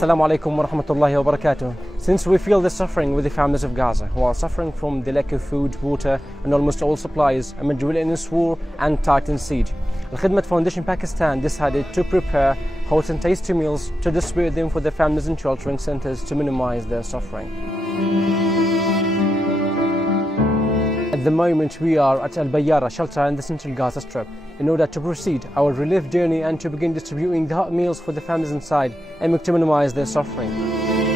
Assalamu alaikum wa rahmatullahi wa barakatuh. Since we feel the suffering with the families of Gaza, who are suffering from the lack of food, water, and almost all supplies amid relentless war and titan siege, Alkhidmat Foundation Pakistan decided to prepare hot and tasty meals to distribute them for the families in sheltering centers to minimize their suffering. At the moment, we are at Al-Bayyara shelter in the central Gaza Strip in order to proceed our relief journey and to begin distributing the hot meals for the families inside, aiming to minimize their suffering.